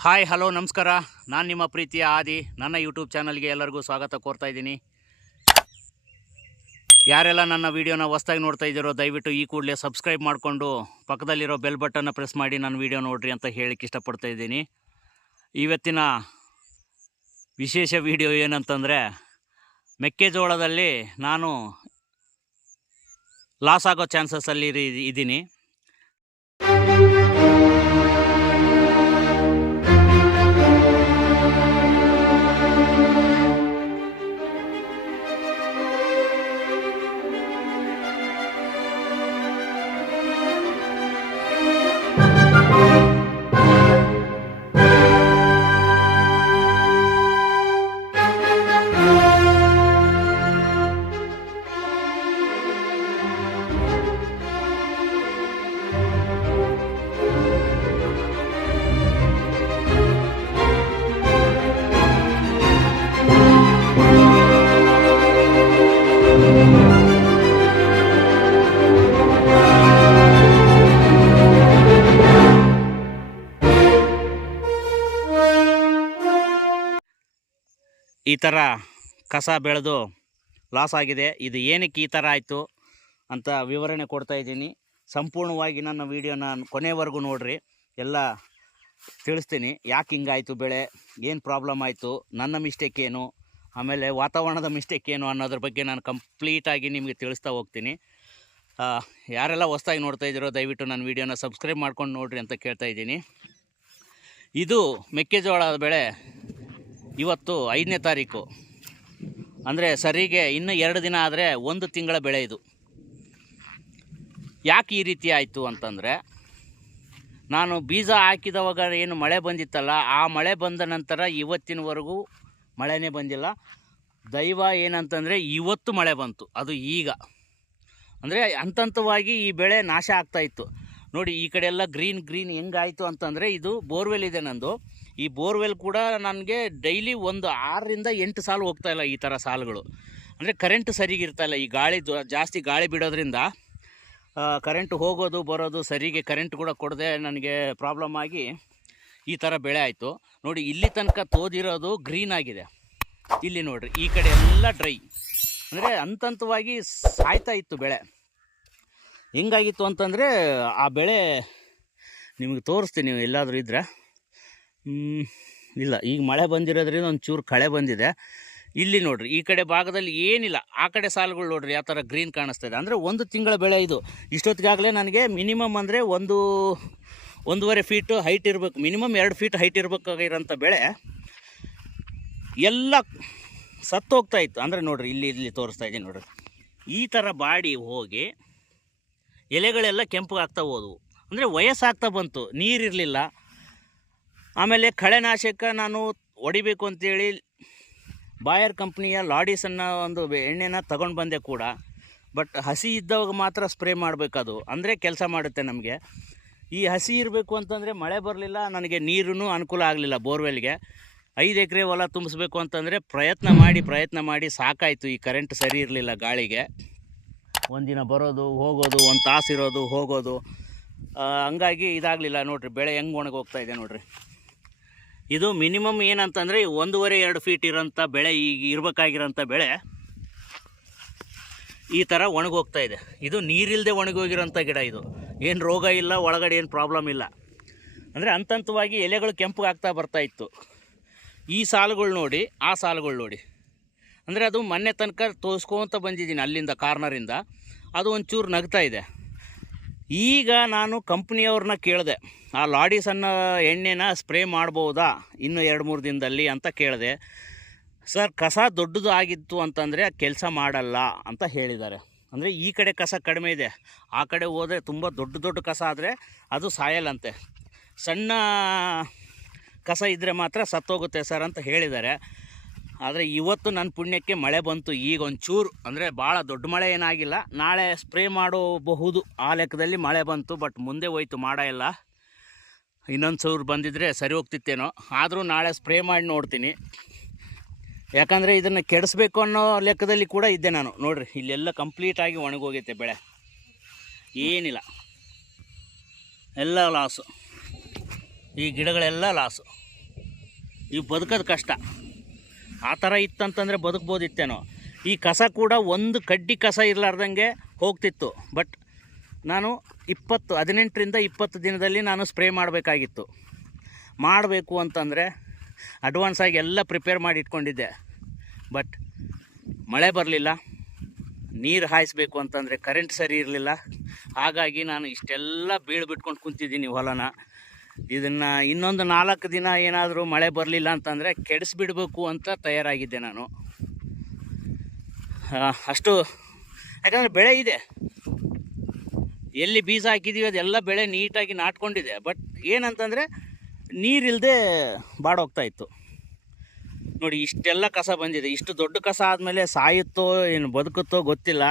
Hi, hello, ನಮಸ್ಕಾರ. ನಾನು ನಿಮ್ಮ ಪ್ರೀತಿಯ ಆದಿ. ನನ್ನ ಯೂಟ್ಯೂಬ್ ಚಾನಲ್ಗೆ ಎಲ್ಲರಿಗೂ ಸ್ವಾಗತ ಕೋರ್ತಾ ಇದ್ದೀನಿ. ಯಾರೆಲ್ಲ ನನ್ನ ವೀಡಿಯೋನ ಹೊಸ್ದಾಗಿ ನೋಡ್ತಾ ಇದ್ದೀರೋ, ದಯವಿಟ್ಟು ಈ ಕೂಡಲೇ ಸಬ್ಸ್ಕ್ರೈಬ್ ಮಾಡಿಕೊಂಡು ಪಕ್ಕದಲ್ಲಿರೋ ಬೆಲ್ ಬಟನ್ನ ಪ್ರೆಸ್ ಮಾಡಿ ನನ್ನ ವೀಡಿಯೋ ನೋಡ್ರಿ ಅಂತ ಹೇಳಕ್ಕೆ ಇಷ್ಟಪಡ್ತಾ ಇದ್ದೀನಿ. ಇವತ್ತಿನ ವಿಶೇಷ ವಿಡಿಯೋ ಏನಂತಂದರೆ, ಮೆಕ್ಕೆಜೋಳದಲ್ಲಿ ನಾನು ಲಾಸ್ ಆಗೋ ಚಾನ್ಸಸ್ಸಲ್ಲಿ ಇದ್ದೀನಿ. ಈ ಥರ ಕಸ ಬೆಳೆದು ಲಾಸ್ ಆಗಿದೆ. ಇದು ಏನಕ್ಕೆ ಈ ಥರ ಆಯಿತು ಅಂತ ವಿವರಣೆ ಕೊಡ್ತಾ ಇದ್ದೀನಿ. ಸಂಪೂರ್ಣವಾಗಿ ನನ್ನ ವೀಡಿಯೋನ ಕೊನೆವರೆಗೂ ನೋಡಿರಿ. ಎಲ್ಲ ತಿಳಿಸ್ತೀನಿ. ಯಾಕೆ ಹಿಂಗಾಯಿತು ಬೆಳೆ? ಏನು ಪ್ರಾಬ್ಲಮ್ ಆಯಿತು? ನನ್ನ ಮಿಸ್ಟೇಕ್ ಏನು? ಆಮೇಲೆ ವಾತಾವರಣದ ಮಿಸ್ಟೇಕ್ ಏನು ಅನ್ನೋದ್ರ ಬಗ್ಗೆ ನಾನು ಕಂಪ್ಲೀಟಾಗಿ ನಿಮಗೆ ತಿಳಿಸ್ತಾ ಹೋಗ್ತೀನಿ. ಯಾರೆಲ್ಲ ಹೊಸ್ದಾಗಿ ನೋಡ್ತಾ ಇದ್ದೀರೋ ದಯವಿಟ್ಟು ನನ್ನ ವೀಡಿಯೋನ ಸಬ್ಸ್ಕ್ರೈಬ್ ಮಾಡ್ಕೊಂಡು ನೋಡಿರಿ ಅಂತ ಕೇಳ್ತಾ ಇದ್ದೀನಿ. ಇದು ಮೆಕ್ಕೆಜೋಳದ ಬೆಳೆ. ಇವತ್ತು ಐದನೇ ತಾರೀಕು. ಅಂದರೆ ಸರಿಗೆ ಇನ್ನು ಎರಡು ದಿನ ಆದರೆ ಒಂದು ತಿಂಗಳ ಬೆಳೆ ಇದು. ಯಾಕೆ ಈ ರೀತಿ ಆಯಿತು ಅಂತಂದರೆ, ನಾನು ಬೀಜ ಹಾಕಿದವಾಗ ಏನು ಮಳೆ ಬಂದಿತ್ತಲ್ಲ, ಆ ಮಳೆ ಬಂದ ನಂತರ ಇವತ್ತಿನವರೆಗೂ ಮಳೆನೇ ಬಂದಿಲ್ಲ. ದೈವ ಏನಂತಂದರೆ ಇವತ್ತು ಮಳೆ ಬಂತು, ಅದು ಈಗ. ಅಂದರೆ ಹಂತಂತವಾಗಿ ಈ ಬೆಳೆ ನಾಶ ಆಗ್ತಾಯಿತ್ತು ನೋಡಿ, ಈ ಕಡೆ ಎಲ್ಲ ಗ್ರೀನ್ ಗ್ರೀನ್ ಹೆಂಗಾಯಿತು ಅಂತಂದರೆ ಇದು ಬೋರ್ವೆಲ್ ಇದೆ ನಂದು. ಈ ಬೋರ್ವೆಲ್ ಕೂಡ ನನಗೆ ಡೈಲಿ ಒಂದು ಆರರಿಂದ ಎಂಟು ಸಾಲು ಹೋಗ್ತಾ ಇಲ್ಲ ಈ ಥರ ಸಾಲುಗಳು. ಅಂದರೆ ಕರೆಂಟ್ ಸರಿಗೆ ಇರ್ತಾ ಇಲ್ಲ. ಈ ಗಾಳಿ ಜಾಸ್ತಿ ಗಾಳಿ ಬಿಡೋದ್ರಿಂದ ಕರೆಂಟ್ ಹೋಗೋದು, ಬರೋದು ಸರಿಗೆ ಕರೆಂಟ್ ಕೂಡ ಕೊಡದೆ ನನಗೆ ಪ್ರಾಬ್ಲಮ್ ಆಗಿ ಈ ಥರ ಬೆಳೆ ಆಯಿತು. ನೋಡಿ, ಇಲ್ಲಿ ತನಕ ತೋದಿರೋದು ಗ್ರೀನ್ ಆಗಿದೆ. ಇಲ್ಲಿ ನೋಡಿರಿ, ಈ ಕಡೆ ಎಲ್ಲ ಡ್ರೈ ಅಂದರೆ ಹಂತಂತವಾಗಿ ಸಾಯ್ತಾ ಇತ್ತು ಬೆಳೆ. ಹೆಂಗಾಗಿತ್ತು ಅಂತಂದರೆ ಆ ಬೆಳೆ ನಿಮಗೆ ತೋರಿಸ್ತೀನಿ, ನೀವು ಎಲ್ಲಾದರೂ ಇದ್ದರೆ ಇಲ್ಲ, ಈಗ ಮಳೆ ಬಂದಿರೋದ್ರಿಂದ ಒಂದು ಚೂರು ಕಳೆ ಬಂದಿದೆ. ಇಲ್ಲಿ ನೋಡ್ರಿ, ಈ ಕಡೆ ಭಾಗದಲ್ಲಿ ಏನಿಲ್ಲ, ಆ ಕಡೆ ಸಾಲುಗಳು ನೋಡ್ರಿ ಯಾವ ಥರ ಗ್ರೀನ್ ಕಾಣಿಸ್ತಾ ಇದೆ ಅಂದರೆ ಒಂದು ತಿಂಗಳ ಬೆಳೆ ಇದು. ಇಷ್ಟೊತ್ತಿಗಾಗಲೇ ನನಗೆ ಮಿನಿಮಮ್ ಅಂದರೆ ಒಂದು, ಒಂದೂವರೆ ಫೀಟು ಹೈಟ್ ಇರಬೇಕು, ಮಿನಿಮಮ್ ಎರಡು ಫೀಟ್ ಹೈಟ್ ಇರಬೇಕಾಗಿರೋಂಥ ಬೆಳೆ. ಎಲ್ಲ ಸತ್ತೋಗ್ತಾ ಇತ್ತು. ಅಂದರೆ ನೋಡ್ರಿ, ಇಲ್ಲಿ ಇಲ್ಲಿ ತೋರಿಸ್ತಾ ಇದ್ದೀನಿ ನೋಡ್ರಿ. ಈ ಥರ ಬಾಡಿ ಹೋಗಿ ಎಲೆಗಳೆಲ್ಲ ಕೆಂಪಗಾಗ್ತಾ ಹೋದವು. ಅಂದರೆ ವಯಸ್ಸಾಗ್ತಾ ಬಂತು, ನೀರಿರಲಿಲ್ಲ. ಆಮೇಲೆ ಕಳೆನಾಶಕ ನಾನು ಹೊಡಿಬೇಕು ಅಂತೇಳಿ ಬಾಯರ್ ಕಂಪ್ನಿಯ ಲಾಡಿಸ್ ಅನ್ನೋ ಒಂದು ಎಣ್ಣೆನ ತಗೊಂಡು ಬಂದೆ ಕೂಡ. ಬಟ್ ಹಸಿ ಇದ್ದವಾಗ ಮಾತ್ರ ಸ್ಪ್ರೇ ಮಾಡಬೇಕದು. ಅಂದರೆ ಕೆಲಸ ಮಾಡುತ್ತೆ ನಮಗೆ. ಈ ಹಸಿ ಇರಬೇಕು ಅಂತಂದರೆ ಮಳೆ ಬರಲಿಲ್ಲ, ನನಗೆ ನೀರೂ ಅನುಕೂಲ ಆಗಲಿಲ್ಲ ಬೋರ್ವೆಲ್ಗೆ. ಐದು ಎಕರೆ ಹೊಲ ತುಂಬಿಸ್ಬೇಕು ಅಂತಂದರೆ ಪ್ರಯತ್ನ ಮಾಡಿ ಪ್ರಯತ್ನ ಮಾಡಿ ಸಾಕಾಯಿತು. ಈ ಕರೆಂಟ್ ಸರಿ ಇರಲಿಲ್ಲ ಗಾಳಿಗೆ. ಒಂದಿನ ಬರೋದು, ಹೋಗೋದು, ಒಂದು ತಾಸು ಇರೋದು, ಹೋಗೋದು. ಹಂಗಾಗಿ ಇದಾಗಲಿಲ್ಲ ನೋಡಿರಿ. ಬೆಳೆ ಹೆಂಗೆ ಒಣಗೋಗ್ತಾ ಇದೆ ನೋಡ್ರಿ. ಇದು ಮಿನಿಮಮ್ ಏನಂತಂದರೆ ಒಂದೂವರೆ, ಎರಡು ಫೀಟ್ ಇರೋಂಥ ಬೆಳೆ, ಈಗ ಇರಬೇಕಾಗಿರೋಂಥ ಬೆಳೆ. ಈ ಥರ ಒಣಗೋಗ್ತಾ ಇದೆ. ಇದು ನೀರಿಲ್ಲದೆ ಒಣಗೋಗಿರೋಂಥ ಗಿಡ ಇದು. ಏನು ರೋಗ ಇಲ್ಲ, ಒಳಗಡೆ ಏನು ಪ್ರಾಬ್ಲಮ್ ಇಲ್ಲ. ಅಂದರೆ ಅಂತಂತವಾಗಿ ಎಲೆಗಳು ಕೆಂಪು ಆಗ್ತಾ ಬರ್ತಾ ಇತ್ತು. ಈ ಸಾಲುಗಳು ನೋಡಿ, ಆ ಸಾಲುಗಳು ನೋಡಿ. ಅಂದರೆ ಅದು ಮೊನ್ನೆ ತನಕ ತೋರಿಸ್ಕೊಂತ ಬಂದಿದ್ದೀನಿ ಅಲ್ಲಿಂದ, ಕಾರ್ನರಿಂದ. ಅದು ಒಂಚೂರು ನಗ್ತಾ ಇದೆ. ಈಗ ನಾನು ಕಂಪ್ನಿಯವ್ರನ್ನ ಕೇಳಿದೆ, ಆ ಲಾಡಿಸ್ ಅನ್ನೋ ಎಣ್ಣೆನ ಸ್ಪ್ರೇ ಮಾಡ್ಬೋದಾ ಇನ್ನು ಎರಡು ಮೂರು ದಿನದಲ್ಲಿ ಅಂತ ಕೇಳಿದೆ, ಸರ್, ಕಸ ದೊಡ್ಡದು ಆಗಿತ್ತು ಅಂತಂದರೆ ಕೆಲಸ ಮಾಡಲ್ಲ ಅಂತ ಹೇಳಿದ್ದಾರೆ. ಅಂದರೆ ಈ ಕಡೆ ಕಸ ಕಡಿಮೆ ಇದೆ, ಆ ಕಡೆ ಹೋದರೆ ತುಂಬ ದೊಡ್ಡ ದೊಡ್ಡ ಕಸ ಆದರೆ ಅದು ಸಾಯಲ್ಲಂತೆ. ಸಣ್ಣ ಕಸ ಇದ್ದರೆ ಮಾತ್ರ ಸತ್ತೋಗುತ್ತೆ ಸರ್ ಅಂತ ಹೇಳಿದ್ದಾರೆ. ಆದರೆ ಇವತ್ತು ನನ್ನ ಪುಣ್ಯಕ್ಕೆ ಮಳೆ ಬಂತು ಈಗ ಒಂಚೂರು ಅಂದರೆ ಭಾಳ ದೊಡ್ಡ ಮಳೆ ಏನಾಗಿಲ್ಲ. ನಾಳೆ ಸ್ಪ್ರೇ ಮಾಡಬಹುದು ಆ ಲೆಕ್ಕದಲ್ಲಿ ಮಳೆ ಬಂತು, ಬಟ್ ಮುಂದೆ ಹೋಯ್ತು, ಮಾಡ ಇಲ್ಲ. ಇನ್ನೊಂದು ಚೂರು ಬಂದಿದ್ದರೆ ಸರಿ ಹೋಗ್ತಿತ್ತೇನೋ. ಆದರೂ ನಾಳೆ ಸ್ಪ್ರೇ ಮಾಡಿ ನೋಡ್ತೀನಿ. ಯಾಕಂದರೆ ಇದನ್ನು ಕೆಡಿಸ್ಬೇಕು ಅನ್ನೋ ಲೆಕ್ಕದಲ್ಲಿ ಕೂಡ ಇದ್ದೆ ನಾನು. ನೋಡ್ರಿ, ಇಲ್ಲೆಲ್ಲ ಕಂಪ್ಲೀಟಾಗಿ ಒಣಗೋಗೈತೆ ಬೆಳೆ. ಏನಿಲ್ಲ. ಎಲ್ಲ ಲಾಸು ಈ ಗಿಡಗಳೆಲ್ಲ ಲಾಸು ಇವು ಬದುಕೋದು ಕಷ್ಟ. ಆ ಥರ ಇತ್ತಂತಂದರೆ ಬದುಕ್ಬೋದಿತ್ತೇನೋ. ಈ ಕಸ ಕೂಡ ಒಂದು ಕಡ್ಡಿ ಕಸ ಇರಲಾರ್ದಂಗೆ ಹೋಗ್ತಿತ್ತು. ಬಟ್ ನಾನು ಇಪ್ಪತ್ತು, ಹದಿನೆಂಟರಿಂದ ಇಪ್ಪತ್ತು ದಿನದಲ್ಲಿ ನಾನು ಸ್ಪ್ರೇ ಮಾಡಬೇಕಾಗಿತ್ತು. ಮಾಡಬೇಕು ಅಂತಂದರೆ ಅಡ್ವಾನ್ಸಾಗಿ ಎಲ್ಲ ಪ್ರಿಪೇರ್ ಮಾಡಿ ಇಟ್ಕೊಂಡಿದ್ದೆ. ಬಟ್ ಮಳೆ ಬರಲಿಲ್ಲ. ನೀರು ಹಾಯಿಸ್ಬೇಕು ಅಂತಂದರೆ ಕರೆಂಟ್ ಸರಿ ಇರಲಿಲ್ಲ. ಹಾಗಾಗಿ ನಾನು ಇಷ್ಟೆಲ್ಲ ಬೀಳ್ಬಿಟ್ಕೊಂಡು ಕುಂತಿದ್ದೀನಿ ಹೊಲನ. ಇದನ್ನು ಇನ್ನೊಂದು ನಾಲ್ಕು ದಿನ ಏನಾದರೂ ಮಳೆ ಬರಲಿಲ್ಲ ಅಂತಂದರೆ ಕೆಡಿಸ್ಬಿಡ್ಬೇಕು ಅಂತ ತಯಾರಾಗಿದ್ದೆ ನಾನು. ಅಷ್ಟು, ಯಾಕಂದರೆ ಬೆಳೆ ಇದೆ. ಎಲ್ಲಿ ಬೀಜ ಹಾಕಿದ್ದೀವಿ ಅದೆಲ್ಲ ಬೆಳೆ ನೀಟಾಗಿ ನಾಟ್ಕೊಂಡಿದೆ. ಬಟ್ ಏನಂತಂದರೆ ನೀರಿಲ್ಲದೆ ಬಾಡೋಗ್ತಾ ಇತ್ತು. ನೋಡಿ, ಇಷ್ಟೆಲ್ಲ ಕಸ ಬಂದಿದೆ. ಇಷ್ಟು ದೊಡ್ಡ ಕಸ ಆದಮೇಲೆ ಸಾಯುತ್ತೋ, ಏನು ಬದುಕುತ್ತೋ ಗೊತ್ತಿಲ್ಲ.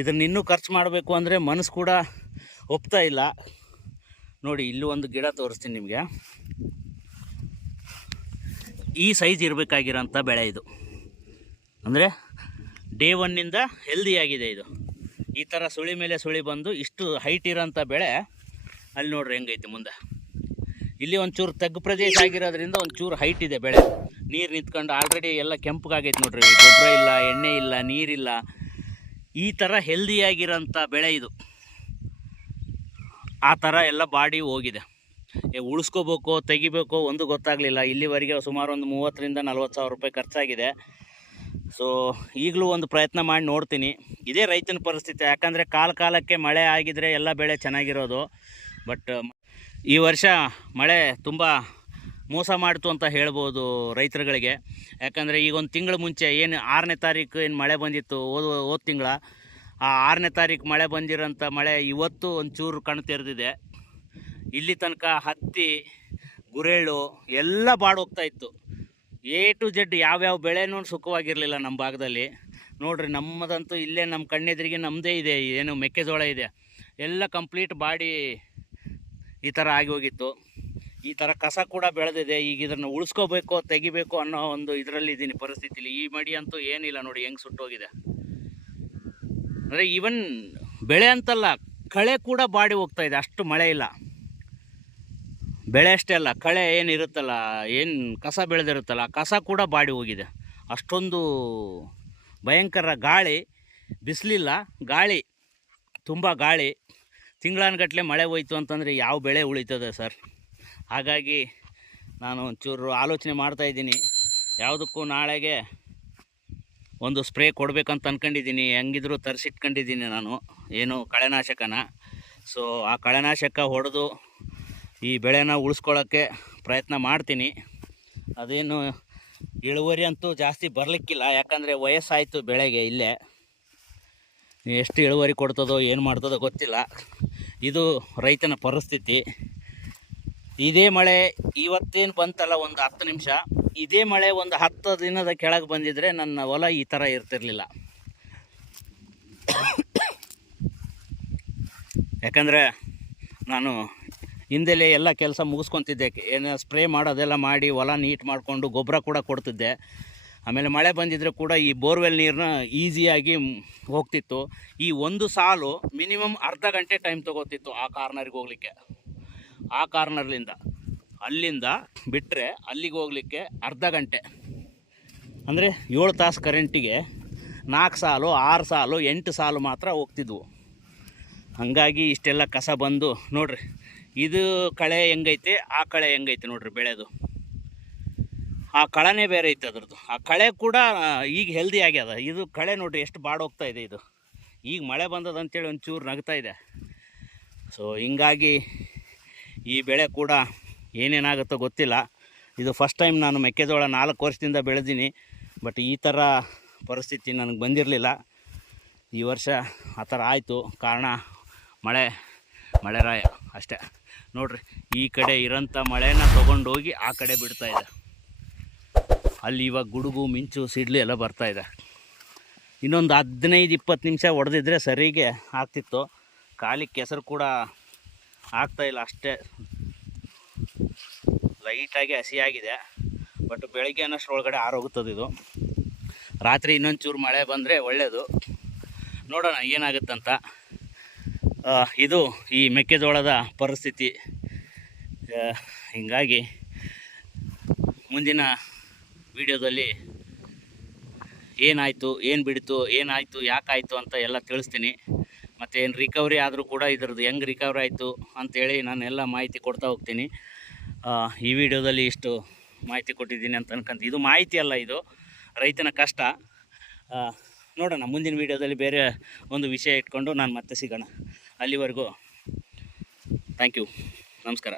ಇದನ್ನ ಇನ್ನೂ ಖರ್ಚು ಮಾಡಬೇಕು ಅಂದರೆ ಮನಸ್ಸು ಕೂಡ ಒಪ್ತಾ ಇಲ್ಲ. ನೋಡಿ, ಇಲ್ಲೂ ಒಂದು ಗಿಡ ತೋರಿಸ್ತೀನಿ ನಿಮಗೆ. ಈ ಸೈಜ್ ಇರಬೇಕಾಗಿರೋಂಥ ಬೆಳೆ ಇದು. ಅಂದರೆ ಡೇ ಒನ್ನಿಂದ ಹೆಲ್ದಿಯಾಗಿದೆ ಇದು. ಈ ಥರ ಸುಳಿ ಮೇಲೆ ಸುಳಿ ಬಂದು ಇಷ್ಟು ಹೈಟ್ ಇರೋಂಥ ಬೆಳೆ ಅಲ್ಲಿ ನೋಡ್ರಿ ಹೆಂಗೈತೆ ಮುಂದೆ. ಇಲ್ಲಿ ಒಂಚೂರು ತಗ್ಗು ಪ್ರದೇಶ ಆಗಿರೋದ್ರಿಂದ ಒಂಚೂರು ಹೈಟ್ ಇದೆ ಬೆಳೆ. ನೀರು ನಿಂತ್ಕೊಂಡು ಆಲ್ರೆಡಿ ಎಲ್ಲ ಕೆಂಪಗಾಗೈತೆ ನೋಡ್ರಿ. ಗೊಬ್ಬರ ಇಲ್ಲ, ಎಣ್ಣೆ ಇಲ್ಲ, ನೀರಿಲ್ಲ. ಈ ಥರ ಹೆಲ್ದಿಯಾಗಿರೋಂಥ ಬೆಳೆ ಇದು. ಆ ಥರ ಎಲ್ಲ ಬಾಡಿ ಹೋಗಿದೆ. ಏ, ಉಳಿಸ್ಕೋಬೇಕು ತೆಗಿಬೇಕೋ ಒಂದು ಗೊತ್ತಾಗಲಿಲ್ಲ. ಇಲ್ಲಿವರೆಗೆ ಸುಮಾರು ಒಂದು ಮೂವತ್ತರಿಂದ ನಲ್ವತ್ತು ಸಾವಿರ ರೂಪಾಯಿ ಖರ್ಚಾಗಿದೆ. ಸೊ ಈಗಲೂ ಒಂದು ಪ್ರಯತ್ನ ಮಾಡಿ ನೋಡ್ತೀನಿ. ಇದೇ ರೈತನ ಪರಿಸ್ಥಿತಿ. ಯಾಕಂದರೆ ಕಾಲ ಕಾಲಕ್ಕೆ ಮಳೆ ಆಗಿದ್ರೆ ಎಲ್ಲ ಬೆಳೆ ಚೆನ್ನಾಗಿರೋದು. ಬಟ್ ಈ ವರ್ಷ ಮಳೆ ತುಂಬ ಮೋಸ ಮಾಡಿತು ಅಂತ ಹೇಳ್ಬೋದು ರೈತರುಗಳಿಗೆ. ಯಾಕಂದರೆ ಈಗ ಒಂದು ತಿಂಗಳ ಮುಂಚೆ ಏನು ಆರನೇ ತಾರೀಕು ಏನು ಮಳೆ ಬಂದಿತ್ತು ಓದು ಹೋದ ತಿಂಗಳ. ಆ ಆರನೇ ತಾರೀಕು ಮಳೆ ಬಂದಿರೋಂಥ ಮಳೆ ಇವತ್ತು ಒಂಚೂರು ಕಣ್ಣು ತೆರೆದಿದೆ. ಇಲ್ಲಿ ತನಕ ಹತ್ತಿ, ಗುರೆಳ್ಳು ಎಲ್ಲ ಬಾಡೋಗ್ತಾ ಇತ್ತು. ಎ ಟು ಜೆಡ್ ಯಾವ್ಯಾವ ಬೆಳೆನೂ ಸುಖವಾಗಿರಲಿಲ್ಲ ನಮ್ಮ ಭಾಗದಲ್ಲಿ. ನೋಡ್ರಿ, ನಮ್ಮದಂತೂ ಇಲ್ಲೇ ನಮ್ಮ ಕಣ್ಣೆದುರಿಗೆ ನಮ್ಮದೇ ಇದೆ, ಏನು ಮೆಕ್ಕೆಜೋಳ ಇದೆ. ಎಲ್ಲ ಕಂಪ್ಲೀಟ್ ಬಾಡಿ ಈ ಥರ ಆಗಿ ಹೋಗಿತ್ತು. ಈ ಥರ ಕಸ ಕೂಡ ಬೆಳೆದಿದೆ, ಈಗ ಇದನ್ನು ಉಳಿಸ್ಕೋಬೇಕು, ತೆಗಿಬೇಕು ಅನ್ನೋ ಒಂದು ಇದರಲ್ಲಿ ಇದ್ದೀನಿ ಪರಿಸ್ಥಿತಿಲಿ. ಈ ಮಡಿ ಅಂತೂ ಏನಿಲ್ಲ ನೋಡಿ, ಹೆಂಗೆ ಸುಟ್ಟೋಗಿದೆ. ಅಂದರೆ ಈವನ್ ಬೆಳೆ ಅಂತಲ್ಲ, ಕಳೆ ಕೂಡ ಬಾಡಿ ಹೋಗ್ತಾ ಇದೆ, ಅಷ್ಟು ಮಳೆ ಇಲ್ಲ. ಬೆಳೆ ಅಷ್ಟೇ ಅಲ್ಲ, ಕಳೆ ಏನಿರುತ್ತಲ್ಲ ಏನು ಕಸ ಬೆಳೆದಿರುತ್ತಲ್ಲ ಕಸ ಕೂಡ ಬಾಡಿ ಹೋಗಿದೆ. ಅಷ್ಟೊಂದು ಭಯಂಕರ ಗಾಳಿ, ಬಿಸಿಲಿಲ್ಲ, ಗಾಳಿ, ತುಂಬ ಗಾಳಿ. ತಿಂಗಳಾನುಗಟ್ಟಲೆ ಮಳೆ ಹೋಯ್ತು ಅಂತಂದರೆ ಯಾವ ಬೆಳೆ ಉಳಿತದೆ ಸರ್? ಹಾಗಾಗಿ ನಾನು ಒಂಚೂರು ಆಲೋಚನೆ ಮಾಡ್ತಾಯಿದ್ದೀನಿ ಯಾವುದಕ್ಕೂ ನಾಳೆಗೆ ಒಂದು ಸ್ಪ್ರೇ ಕೊಡಬೇಕಂತ ಅಂದ್ಕೊಂಡಿದ್ದೀನಿ ಹೆಂಗಿದ್ರು ತರಿಸಿಟ್ಕೊಂಡಿದ್ದೀನಿ ನಾನು. ಏನು ಕಳೆನಾಶಕನ. ಸೊ ಆ ಕಳೆನಾಶಕ ಹೊಡೆದು ಈ ಬೆಳೆನ ಉಳಿಸ್ಕೊಳ್ಳೋಕ್ಕೆ ಪ್ರಯತ್ನ ಮಾಡ್ತೀನಿ. ಅದೇನು ಇಳುವರಿ ಅಂತೂ ಜಾಸ್ತಿ ಬರಲಿಕ್ಕಿಲ್ಲ. ಯಾಕಂದರೆ ವಯಸ್ಸಾಯಿತು ಬೆಳೆಗೆ ಇಲ್ಲೇ. ಎಷ್ಟು ಇಳುವರಿ ಕೊಡ್ತದೋ, ಏನು ಮಾಡ್ತದೋ ಗೊತ್ತಿಲ್ಲ. ಇದು ರೈತನ ಪರಿಸ್ಥಿತಿ. ಇದೇ ಮಳೆ ಇವತ್ತೇನು ಬಂತಲ್ಲ ಒಂದು ಹತ್ತು ನಿಮಿಷ. ಇದೇ ಮಳೆ ಒಂದು ಹತ್ತು ದಿನದ ಕೆಳಗೆ ಬಂದಿದ್ರೆ ನನ್ನ ಹೊಲ ಈ ಥರ ಇರ್ತಿರ್ಲಿಲ್ಲ. ಯಾಕಂದರೆ ನಾನು ಹಿಂದೆಲೆ ಎಲ್ಲ ಕೆಲಸ ಮುಗಿಸ್ಕೊತಿದ್ದೆ. ಏನು ಸ್ಪ್ರೇ ಮಾಡೋದೆಲ್ಲ ಮಾಡಿ ಹೊಲ ನೀಟ್ ಮಾಡಿಕೊಂಡು ಗೊಬ್ಬರ ಕೂಡ ಕೊಡ್ತಿದ್ದೆ. ಆಮೇಲೆ ಮಳೆ ಬಂದಿದ್ದರೆ ಕೂಡ ಈ ಬೋರ್ವೆಲ್ ನೀರನ್ನ ಈಸಿಯಾಗಿ ಹೋಗ್ತಿತ್ತು. ಈ ಒಂದು ಸಾಲು ಮಿನಿಮಮ್ ಅರ್ಧ ಗಂಟೆ ಟೈಮ್ ತೊಗೋತಿತ್ತು ಆ ಕಾರ್ನರಿಗೆ ಹೋಗಲಿಕ್ಕೆ. ಆ ಕಾರ್ನರ್ಲಿಂದ. ಅಲ್ಲಿಂದ ಬಿಟ್ಟರೆ ಅಲ್ಲಿಗೆ ಹೋಗಲಿಕ್ಕೆ ಅರ್ಧ ಗಂಟೆ. ಅಂದರೆ ಏಳು ತಾಸು ಕರೆಂಟಿಗೆ ನಾಲ್ಕು ಸಾಲು, ಆರು ಸಾಲು, ಎಂಟು ಸಾಲು ಮಾತ್ರ ಹೋಗ್ತಿದ್ವು. ಹಾಗಾಗಿ ಇಷ್ಟೆಲ್ಲ ಕಸ ಬಂದು ನೋಡ್ರಿ, ಇದು ಕಳೆ ಹೆಂಗೈತೆ, ಆ ಕಳೆ ಹೆಂಗೈತೆ ನೋಡ್ರಿ ಬೆಳೆದು. ಆ ಕಳೆನೇ ಬೇರೆ ಐತೆ ಅದ್ರದ್ದು. ಆ ಕಳೆ ಕೂಡ ಈಗ ಹೆಲ್ದಿ ಆಗ್ಯದ ಇದು ಕಳೆ ನೋಡ್ರಿ ಎಷ್ಟು ಬಾಡೋಗ್ತಾ ಇದೆ ಇದು. ಈಗ ಮಳೆ ಬಂದದ ಅಂತೇಳಿ ಒಂಚೂರು ನಗ್ತಾ ಇದೆ. ಸೊ ಹಿಂಗಾಗಿ ಈ ಬೆಳೆ ಕೂಡ ಏನೇನಾಗುತ್ತೋ ಗೊತ್ತಿಲ್ಲ. ಇದು ಫಸ್ಟ್ ಟೈಮ್ ನಾನು ಮೆಕ್ಕೆಜೋಳ ನಾಲ್ಕು ವರ್ಷದಿಂದ ಬೆಳೆದೀನಿ. ಬಟ್ ಈ ಥರ ಪರಿಸ್ಥಿತಿ ನನಗೆ ಬಂದಿರಲಿಲ್ಲ. ಈ ವರ್ಷ ಆ ಥರ ಆಯಿತು. ಕಾರಣ ಮಳೆ ಮಳೆರಾಯ ಅಷ್ಟೇ. ನೋಡ್ರಿ, ಈ ಕಡೆ ಇರೋಂಥ ಮಳೆನ ತೊಗೊಂಡೋಗಿ ಆ ಕಡೆ ಬಿಡ್ತಾ ಇದೆ. ಅಲ್ಲಿ ಇವಾಗ ಗುಡುಗು, ಮಿಂಚು, ಸಿಡ್ಲು ಎಲ್ಲ ಬರ್ತಾಯಿದೆ ಇನ್ನೊಂದು ಹದಿನೈದು, ಇಪ್ಪತ್ತು ನಿಮಿಷ ಹೊಡೆದಿದ್ರೆ ಸರಿಗೆ ಆಗ್ತಿತ್ತು. ಕಾಲಿಗೆ ಕೆಸರು ಕೂಡ ಆಗ್ತಾ ಇಲ್ಲ ಅಷ್ಟೇ. ಲೈಟಾಗಿ ಹಸಿಯಾಗಿದೆ. ಬಟ್ ಬೆಳಗ್ಗೆ ಒಳಗಡೆ ಆರೋಗುತ್ತದೆ ಇದು. ರಾತ್ರಿ ಇನ್ನೊಂದು ಚೂರು ಮಳೆ ಬಂದರೆ ಒಳ್ಳೆಯದು ನೋಡೋಣ ಏನಾಗುತ್ತಂತ. ಇದು ಈ ಮೆಕ್ಕೆಜೋಳದ ಪರಿಸ್ಥಿತಿ. ಹೀಗಾಗಿ ಮುಂದಿನ ವಿಡಿಯೋದಲ್ಲಿ ಏನಾಯಿತು, ಏನು ಬಿಡ್ತು, ಏನಾಯಿತು, ಯಾಕಾಯಿತು ಅಂತ ಎಲ್ಲ ತಿಳಿಸ್ತೀನಿ. ಮತ್ತು ಏನು ರಿಕವರಿ ಆದರೂ ಕೂಡ ಇದ್ರದ್ದು ಹೆಂಗೆ ರಿಕವರಿ ಆಯಿತು ಅಂತೇಳಿ ನಾನು ಎಲ್ಲ ಮಾಹಿತಿ ಕೊಡ್ತಾ ಹೋಗ್ತೀನಿ. ಈ ವಿಡಿಯೋದಲ್ಲಿ ಇಷ್ಟು ಮಾಹಿತಿ ಕೊಟ್ಟಿದ್ದೀನಿ ಅಂತ ಅನ್ಕೊಂತ ಇದು ಮಾಹಿತಿ ಅಲ್ಲ ಇದು, ರೈತನ ಕಷ್ಟ. ನೋಡೋಣ, ಮುಂದಿನ ವಿಡಿಯೋದಲ್ಲಿ ಬೇರೆ ಒಂದು ವಿಷಯ ಇಟ್ಕೊಂಡು ನಾನು ಮತ್ತೆ ಸಿಗೋಣ. ಅಲ್ಲಿವರೆಗೂ ಥ್ಯಾಂಕ್ ಯು ನಮಸ್ಕಾರ.